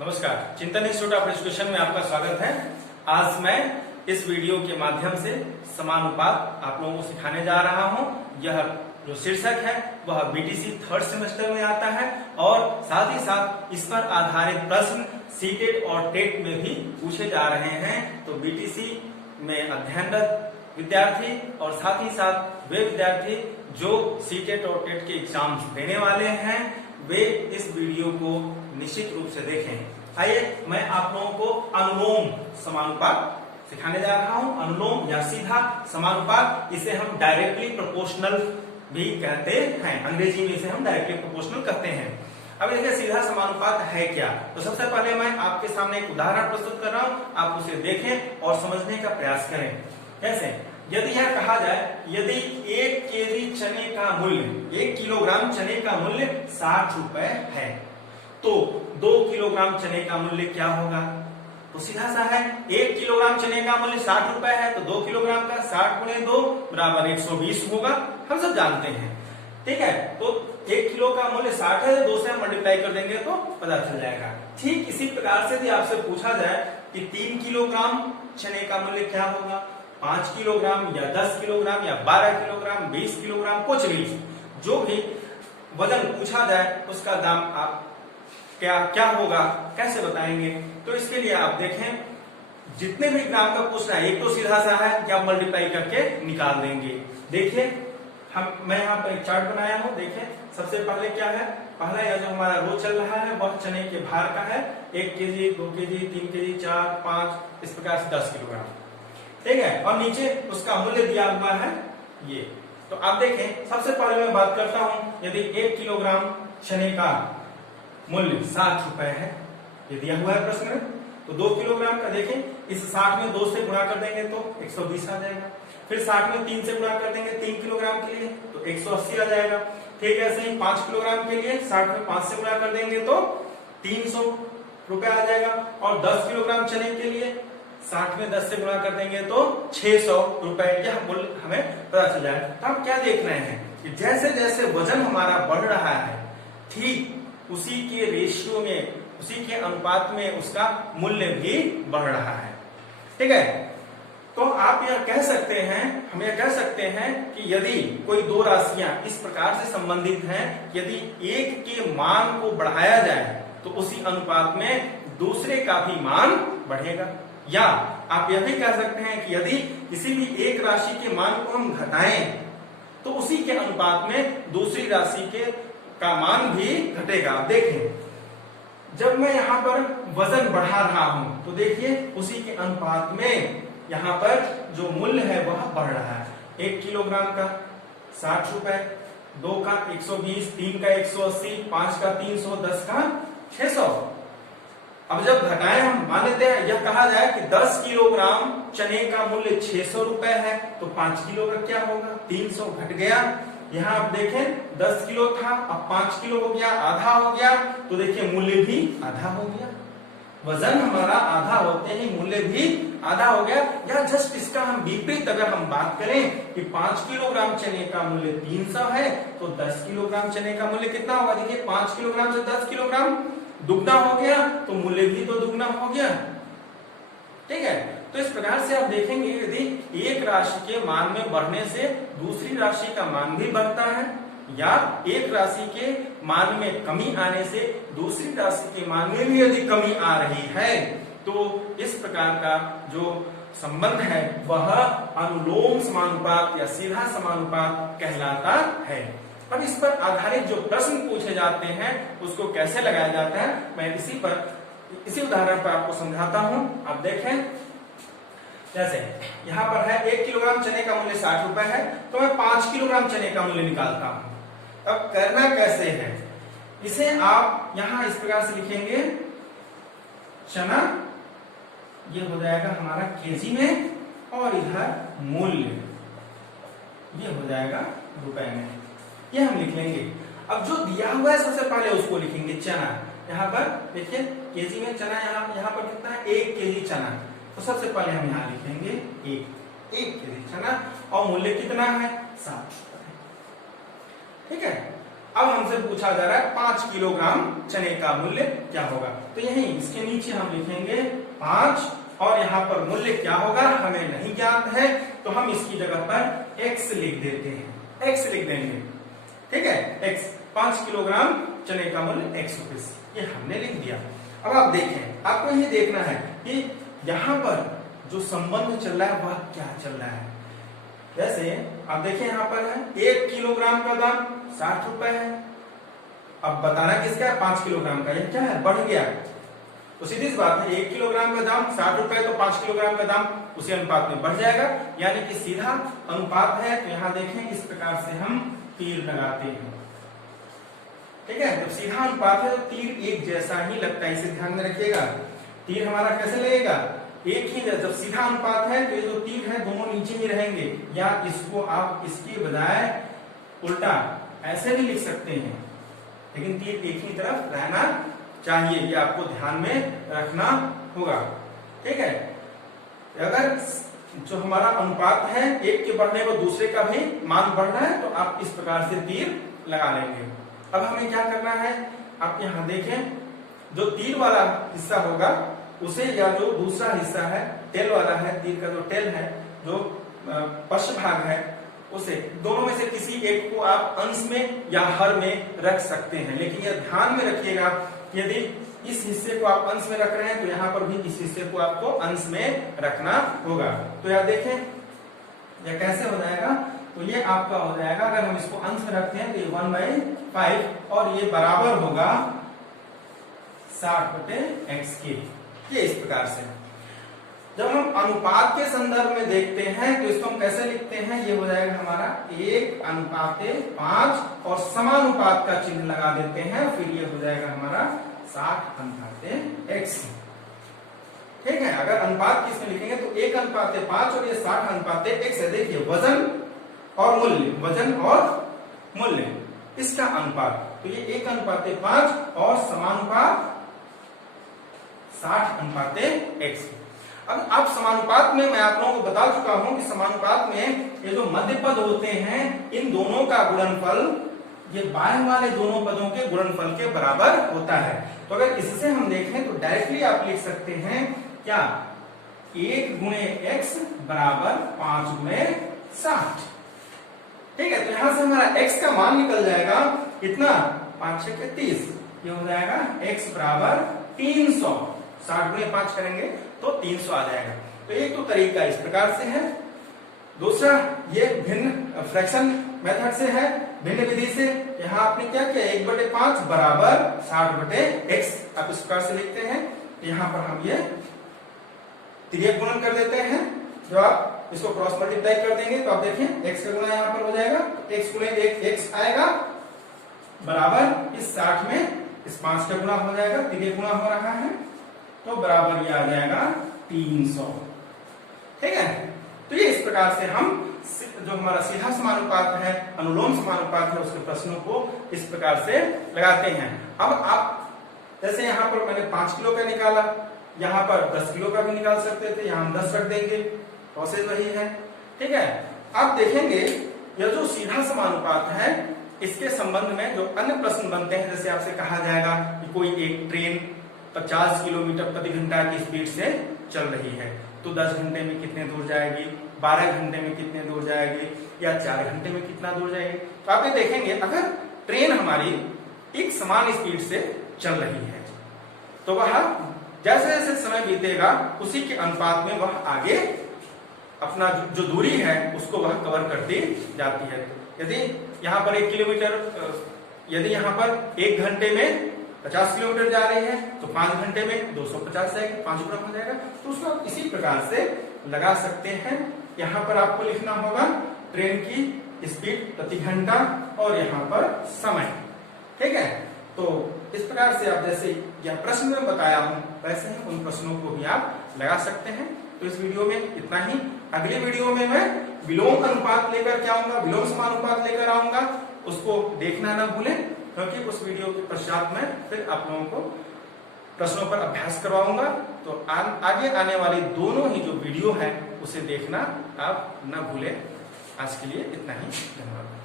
नमस्कार, चिंतन institute of education में आपका स्वागत है। आज मैं इस वीडियो के माध्यम से समानुपात आप लोगों को सिखाने जा रहा हूं। यह जो शीर्षक है वह बीटीसी थर्ड सेमेस्टर में आता है और साथ ही साथ इस पर आधारित प्रश्न सीटेट और टेट में भी पूछे जा रहे हैं। तो बीटीसी में अध्ययनरत विद्यार्थी और साथ ही साथ वे विद्यार्थी जो सीटेट और टेट के एग्जाम्स देने वाले हैं वे इस वीडियो को निश्चित रूप से देखें। आइए मैं आप लोगों को अनुलोम समानुपात सिखाने जा रहा हूं। अनुलोम या सीधा समानुपात, इसे हम डायरेक्टली प्रोपोर्शनल भी कहते हैं। अंग्रेजी में इसे हम डायरेक्टली प्रोपोर्शनल कहते हैं। अब देखिए सीधा समानुपात है क्या। तो सबसे पहले मैं आपके सामने एक उदाहरण प्रस्तुत कर रहा हूं, आप उसे देखें और समझने का प्रयास करें। कैसे? यदि यह कहा जाए यदि 1 केजी चने का मूल्य, 1 किलोग्राम चने का मूल्य 60 रुपए है तो 2 किलोग्राम चने का मूल्य क्या होगा? तो सीधा सा है, 1 किलोग्राम चने का मूल्य 60 रुपए है तो 2 किलोग्राम का 60 गुणे 2 बराबर 120 होगा। हम सब जानते हैं, ठीक है। तो 1 किलो का मूल्य 60 है, 2 से हम मल्टीप्लाई कर देंगे तो पता चल जाएगा। ठीक इसी प्रकार से यदि आपसे पूछा जाए कि 3 किलोग्राम चने का मूल्य क्या होगा, 5 किलोग्राम या 10 किलोग्राम या 12 किलोग्राम, 20 किलोग्राम, कुछ भी जो भी वजन पूछा जाए उसका दाम आप क्या होगा, कैसे बताएंगे? तो इसके लिए आप देखें, जितने भी ग्राम का पूछ रहा है, एक तो सीधा सा है कि आप मल्टीप्लाई करके निकाल देंगे। देखिए मैं यहाँ पर एक चार्ट बनाया हूँ। देखिए सबसे पहले क्या है, पहला यह जो हमारा रो चल रहा है वह चने के भार का है। 1 केजी, 2 केजी, 3 केजी, 4, 5, इस प्रकार से 10 किलोग्राम, ठीक है। और नीचे उसका मूल्य दिया हुआ है ये। तो आप देखें, सबसे पहले मैं बात करता हूं, यदि 1 किलोग्राम चने का मूल्य 60 रुपए है, ये दिया हुआ है प्रश्न में, तो 2 किलोग्राम का देखें, इस 60 में 2 से गुणा कर देंगे तो 120 आ जाएगा। फिर 60 में 3 से गुणा कर देंगे 3 किलोग्राम के लिए तो 180 आ जाएगा। ठीक है, ऐसे ही 5 किलोग्राम के लिए 60 में 5 से गुणा कर देंगे तो 300 रुपए आ जाएगा। और 10 किलोग्राम चने के लिए 60 में 10 से गुणा कर देंगे तो 600 रुपए, यह मूल्य हमें पता चल जाएगा। तो हम क्या देख रहे हैं कि जैसे जैसे वजन हमारा बढ़ रहा है ठीक उसी के रेशियो में, उसी के अनुपात में उसका मूल्य भी बढ़ रहा है, ठीक है। तो आप यह कह सकते हैं, हम यह कह सकते हैं कि यदि कोई दो राशियां इस प्रकार से संबंधित हैं, यदि एक के मान को बढ़ाया जाए तो उसी अनुपात में दूसरे का भी मान बढ़ेगा। या आप यह भी कह सकते हैं कि यदि किसी भी एक राशि के मान को हम घटाएं तो उसी के अनुपात में दूसरी राशि का मान भी घटेगा। देखें, जब मैं यहाँ पर वजन बढ़ा रहा हूं तो देखिए उसी के अनुपात में यहाँ पर जो मूल्य है वह बढ़ रहा है। 1 किलोग्राम का 60 रुपए, 2 का 120, 3 का 180, 5 का 300, 10 का 600। अब जब घटाएं, हम मान लेते हैं, यह कहा जाए कि 10 किलोग्राम चने का मूल्य 600 रुपए है तो 5 किलो का क्या होगा, 300 घट गया। यहाँ आप देखें 10 किलो था, अब 5 किलो हो गया, आधा हो गया, तो देखिए मूल्य भी आधा हो गया। वजन हमारा आधा होते ही मूल्य भी आधा हो गया। या जस्ट इसका हम विपरीत अगर हम बात करें कि 5 किलोग्राम चने का मूल्य 300 है तो 10 किलोग्राम चने का मूल्य कितना होगा? देखिए 5 किलोग्राम से 10 किलोग्राम दुगना हो गया तो मूल्य भी तो दुगना हो गया, ठीक है। तो इस प्रकार से आप देखेंगे यदि एक राशि के मान में बढ़ने से दूसरी राशि का मान भी बढ़ता है या एक राशि के मान में कमी आने से दूसरी राशि के मान में भी यदि कमी आ रही है तो इस प्रकार का जो संबंध है वह अनुलोम समानुपात या सीधा समानुपात कहलाता है। अब इस पर आधारित जो प्रश्न पूछे जाते हैं उसको कैसे लगाया जाता है, मैं इसी उदाहरण पर आपको समझाता हूं। आप देखें, जैसे यहाँ पर है 1 किलोग्राम चने का मूल्य 60 रुपए है तो मैं 5 किलोग्राम चने का मूल्य निकालता हूं। अब करना कैसे है, इसे आप यहां इस प्रकार से लिखेंगे, चना ये हो जाएगा हमारा केजी में और इधर मूल्य ये हो जाएगा रुपए में, ये हम लिख लेंगे। अब जो दिया हुआ है सबसे पहले उसको लिखेंगे चना। यहाँ पर देखिए केजी में चना, यहाँ पर कितना है, 1 केजी चना, तो सबसे पहले हम यहाँ लिखेंगे 1 केजी चना और मूल्य कितना है, 60 रुपए, ठीक है। अब हमसे पूछा जा रहा है 5 किलोग्राम चने का मूल्य क्या होगा। तो यही इसके नीचे हम लिखेंगे 5 और यहाँ पर मूल्य क्या होगा हमें नहीं ज्ञात है, तो हम इसकी जगह पर x लिख देते हैं, x लिख देंगे। ठीक है, x 5 किलोग्राम चने का मूल्य x रुपए, ये हमने लिख दिया। अब आप देखें, आपको ये देखना है कि यहाँ पर जो संबंध चल रहा है वह क्या चल रहा है। जैसे आप देखें यहाँ पर है 1 किलोग्राम का दाम 60 रुपए है। अब बताना किसका है 5 किलोग्राम का, ये क्या है बढ़ गया, तो सीधी सी बात है 1 किलोग्राम का दाम 60 रुपए, तो 5 किलोग्राम का दाम उसी अनुपात में बढ़ जाएगा, यानी कि सीधा अनुपात है। तो यहाँ देखें इस प्रकार से हम तीर लगाते हैं। ठीक है, जब सीधा अनुपात है तो तीर एक जैसा ही लगता है, इसे ध्यान में रखिएगा। तीर हमारा कैसे लगेगा, एक ही जब सीधा अनुपात है तो ये जो तीर है दोनों नीचे ही रहेंगे, या इसको आप इसके बजाय उल्टा ऐसे भी लिख सकते हैं, लेकिन तीर एक ही तरफ रहना चाहिए, ये आपको ध्यान में रखना होगा। ठीक है, अगर जो हमारा अनुपात है एक के बढ़ने पर दूसरे का भी मान बढ़ रहा है तो आप इस प्रकार से तीर लगा लेंगे। अब हमें क्या करना है, आप यहाँ देखें, जो तीर वाला हिस्सा होगा उसे, या जो दूसरा हिस्सा है टेल वाला है, तीर का जो टेल है, जो पश्च भाग है, उसे दोनों में से किसी एक को आप अंश में या हर में रख सकते हैं। लेकिन यह ध्यान में रखिएगा, यदि इस हिस्से को आप अंश में रख रहे हैं तो यहाँ पर भी इस हिस्से को आपको अंश में रखना होगा। तो यार देखें यह कैसे हो जाएगा, तो ये आपका हो जाएगा, अगर हम इसको अंश में रखते हैं तो ये 1/5 और ये बराबर होगा 60/x के। ये इस प्रकार से जब हम अनुपात के संदर्भ में देखते हैं तो इसको हम कैसे लिखते हैं, ये हो जाएगा हमारा 1/5 और समानुपात का चिन्ह लगा देते हैं, फिर ये हो जाएगा हमारा 60/x। ठीक है, अगर अनुपात किसमें लिखेंगे तो 1/5 और ये 60/x है। देखिए वजन और मूल्य, वजन और मूल्य इसका अनुपात, तो ये 1/5 और समानुपात 60/x। अब समानुपात में मैं आप लोगों को बता चुका हूं कि समानुपात में ये जो मध्य पद होते हैं इन दोनों का गुणनफल ये बाएं वाले दोनों पदों के गुणनफल के बराबर होता है। तो अगर इससे हम देखें तो डायरेक्टली आप लिख सकते हैं क्या, 1 गुणे x बराबर 5 गुणे 60। ठीक है, तो यहां से हमारा x का मान निकल जाएगा कितना, 5 6 के 30, ये हो जाएगा x बराबर 300। 60 गुणे 5 करेंगे तो 300 आ जाएगा। तो एक तो तरीका इस प्रकार से है, दूसरा ये भिन्न फ्रैक्शन मेथड से है, भिन्न विधि से। यहाँ आपने क्या किया, 1/5 बराबर 60/x आप इस प्रकार से लिखते हैं। यहाँ पर हम ये तिर्यक गुणन कर देते हैं, जब आप इसको क्रॉस मल्टीप्लाई कर देंगे तो आप देखें x का गुणा यहाँ पर हो जाएगा, x गुणे 1 x आएगा बराबर इस 60 में इस 5 का गुणा हो जाएगा, तिर्यक गुणा हो रहा है तो बराबर ये आ जाएगा 300। ठीक है, तो ये इस प्रकार से हम जो हमारा सीधा समानुपात है, अनुलोम समानुपात है, उसके प्रश्नों को इस प्रकार से लगाते हैं। अब आप जैसे यहाँ पर मैंने 5 किलो का निकाला, यहाँ पर 10 किलो का भी निकाल सकते थे, यहाँ हम 10 रख देंगे, प्रोसेस वही है। ठीक है, आप देखेंगे यह जो सीधा समानुपात है इसके संबंध में जो अन्य प्रश्न बनते हैं, जैसे आपसे कहा जाएगा कि कोई एक ट्रेन 50 किलोमीटर प्रति घंटा की स्पीड से चल रही है, तो 10 घंटे में कितने दूर जाएगी, 12 घंटे में कितने दूर जाएगी, या 4 घंटे में कितना दूर जाएगी। तो आप ये देखेंगे अगर ट्रेन हमारी एक समान स्पीड से चल रही है तो वह जैसे जैसे समय बीतेगा उसी के अनुपात में वह आगे अपना जो दूरी है उसको वह कवर करती जाती है। यदि यहाँ पर 1 किलोमीटर, यदि यहाँ पर 1 घंटे में 50 किलोमीटर जा रही है तो 5 घंटे में 250 जाएगी, 5 गुना हो जाएगा। तो उसको आप इसी प्रकार से लगा सकते हैं। यहाँ पर आपको लिखना होगा ट्रेन की स्पीड प्रति घंटा और यहाँ पर समय। ठीक है, तो इस प्रकार से आप जैसे यह प्रश्न में बताया हूं वैसे ही उन प्रश्नों को भी आप लगा सकते हैं। तो इस वीडियो में इतना ही। अगले वीडियो में मैं विलोम अनुपात लेकर के आऊंगा, विलोम समानुपात लेकर आऊंगा, उसको देखना ना भूलें, क्योंकि उस वीडियो के पश्चात में फिर आप लोगों को प्रश्नों पर अभ्यास करवाऊंगा। तो आगे आने वाली दोनों ही जो वीडियो है उसे देखना आप ना भूलें। आज के लिए इतना ही, धन्यवाद।